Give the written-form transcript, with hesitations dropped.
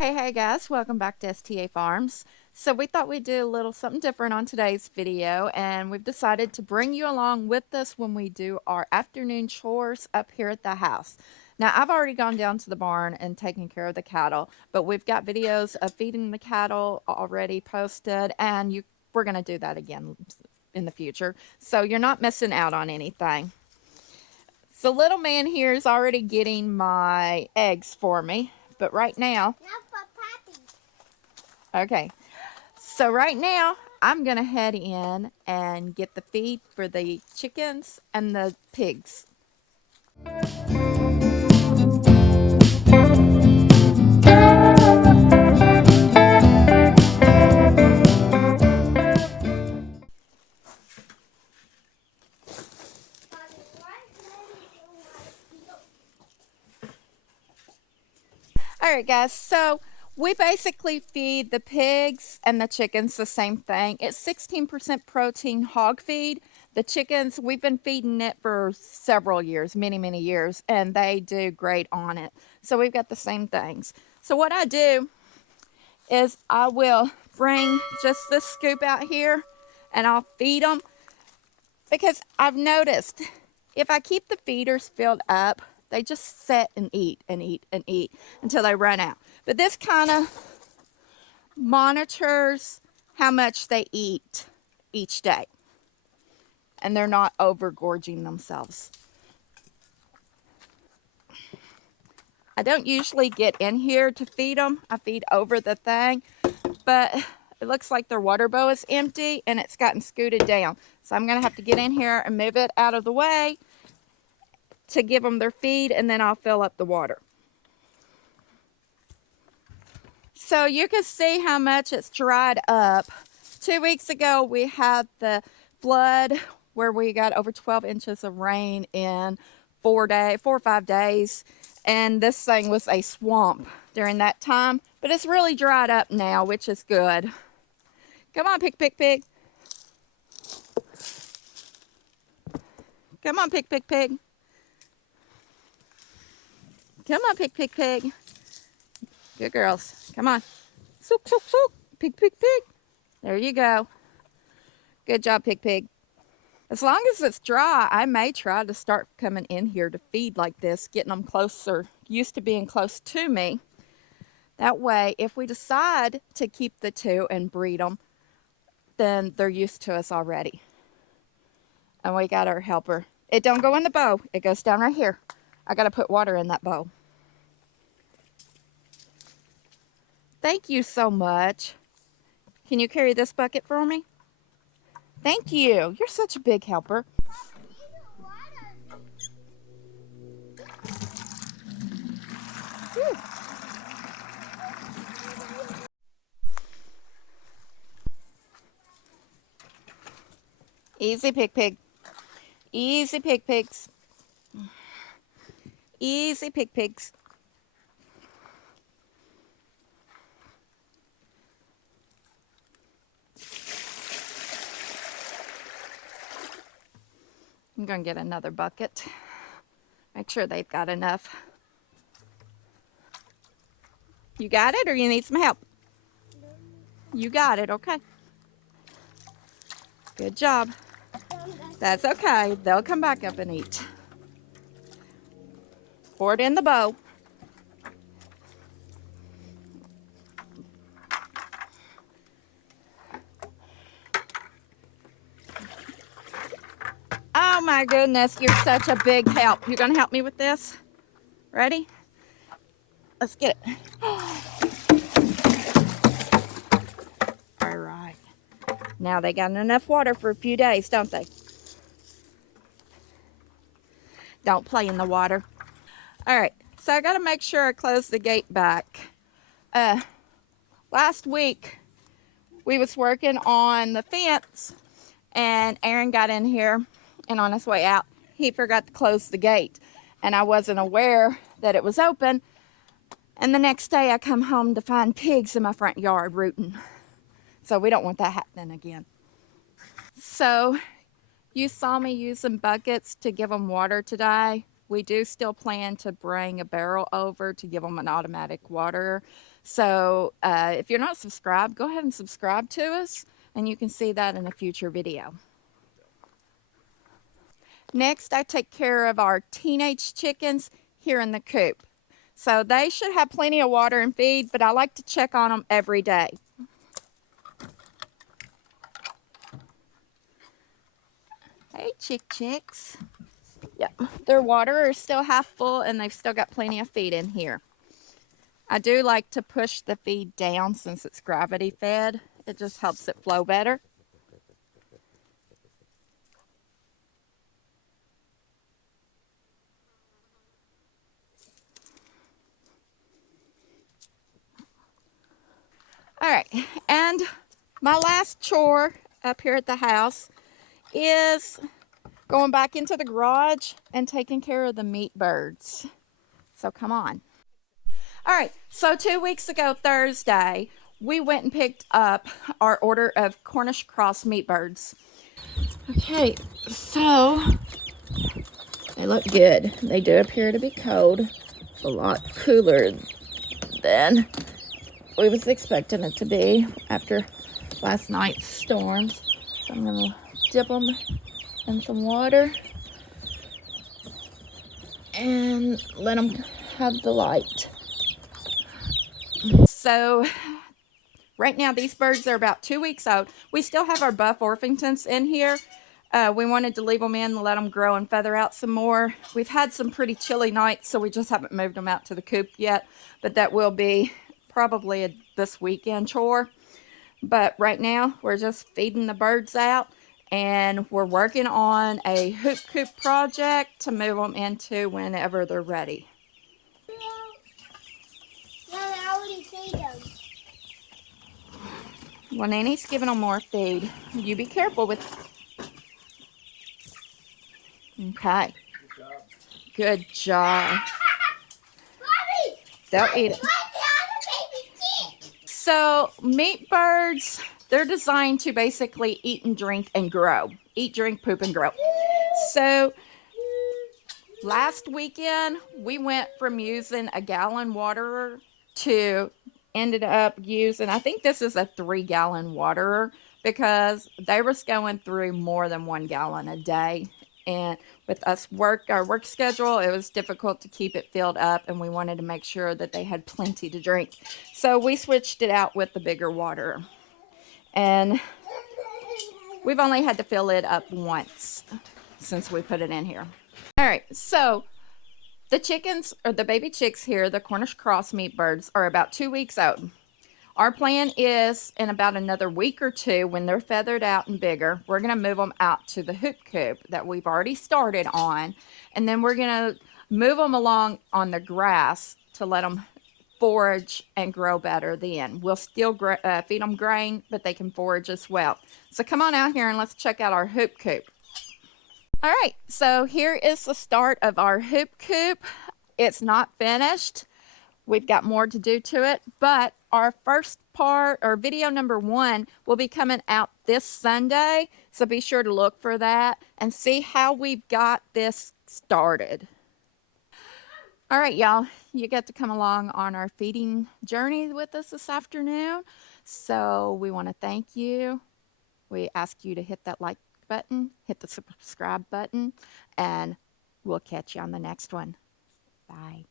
Hey guys, welcome back to STA Farms. So we thought we'd do a little something different on today's video, and we've decided to bring you along with us when we do our afternoon chores up here at the house. Now I've already gone down to the barn and taken care of the cattle, but we've got videos of feeding the cattle already posted, and we're going to do that again in the future. So you're not missing out on anything. So little man here is already getting my eggs for me, but right now, okay, so right now I'm gonna head in and get the feed for the chickens and the pigs. All right, guys, so we basically feed the pigs and the chickens the same thing. It's 16% protein hog feed. The chickens, we've been feeding it for several years, many years, and they do great on it. So we've got the same things. So what I do is I will bring just this scoop out here and I'll feed them, because I've noticed if I keep the feeders filled up, they just sit and eat and eat and eat until they run out. But this kind of monitors how much they eat each day, and they're not overgorging themselves. I don't usually get in here to feed them. I feed over the thing, but it looks like their water bowl is empty and it's gotten scooted down. So I'm going to have to get in here and move it out of the way to give them their feed, and then I'll fill up the water. So you can see how much it's dried up. 2 weeks ago we had the flood where we got over 12 inches of rain in 4 or 5 days, and this thing was a swamp during that time, but it's really dried up now, which is good. Come on, pig. Come on, pig. Come on, pig. Good girls. Come on. Sook. Pig. There you go. Good job, pig. As long as it's dry, I may try to start coming in here to feed like this, getting them closer, used to being close to me. That way, if we decide to keep the two and breed them, then they're used to us already. And we got our helper. It don't go in the bowl. It goes down right here. I got to put water in that bowl. Thank you so much. Can you carry this bucket for me? Thank you. You're such a big helper. Whew. Easy, pig. Easy, pigs. Easy, pigs. I'm going to get another bucket. Make sure they've got enough. You got it, or you need some help? You got it, okay. Good job. That's okay. They'll come back up and eat. Pour it in the bowl. Oh my goodness, you're such a big help. You're going to help me with this? Ready? Let's get it. All right. Now they got enough water for a few days, don't they? Don't play in the water. All right, so I got to make sure I close the gate back. Last week, we was working on the fence, and Aaron got in here, and on his way out, he forgot to close the gate, and I wasn't aware that it was open. And the next day, I come home to find pigs in my front yard rooting. So we don't want that happening again. So you saw me using buckets to give them water today. We do still plan to bring a barrel over to give them an automatic water, So if you're not subscribed, go ahead and subscribe to us, and you can see that in a future video. Next, I take care of our teenage chickens here in the coop. So they should have plenty of water and feed, but I like to check on them every day. Hey, chicks. Yep, their water is still half full and they've still got plenty of feed in here. I do like to push the feed down since it's gravity fed. It just helps it flow better. All right, and my last chore up here at the house is going back into the garage and taking care of the meat birds. So come on. All right, so 2 weeks ago Thursday, we went and picked up our order of Cornish cross meat birds. Okay, so they look good. They do appear to be cold. It's a lot cooler than we was expecting it to be after last night's storms. So I'm gonna dip them in some water and let them have the light. So right now these birds are about 2 weeks old. We still have our buff Orpingtons in here. We wanted to leave them in and let them grow and feather out some more. We've had some pretty chilly nights, so we just haven't moved them out to the coop yet, but that will be probably this weekend chore. But right now we're just feeding the birds out, and we're working on a hoop coop project to move them into whenever they're ready. Well, Nanny's giving them more feed. You be careful with. Okay. Good job. They'll eat it. So meat birds, they're designed to basically eat and drink and grow. Eat, drink, poop, and grow. So last weekend, we went from using a gallon waterer to ended up using, I think this is a 3-gallon waterer, because they were going through more than 1 gallon a day. And with our work schedule, it was difficult to keep it filled up, and we wanted to make sure that they had plenty to drink. So we switched it out with the bigger water. And we've only had to fill it up once since we put it in here. All right, so the chickens, or the baby chicks here, the Cornish cross meat birds, are about 2 weeks old. Our plan is in about another week or two, when they're feathered out and bigger, we're going to move them out to the hoop coop that we've already started on. And then we're going to move them along on the grass to let them forage and grow better then. We'll still feed them grain, but they can forage as well. So come on out here and let's check out our hoop coop. All right, so here is the start of our hoop coop. It's not finished. We've got more to do to it, but our first part, or video number 1, will be coming out this Sunday. So be sure to look for that and see how we've got this started. All right, y'all, you get to come along on our feeding journey with us this afternoon. So we want to thank you. We ask you to hit that like button, hit the subscribe button, and we'll catch you on the next one. Bye.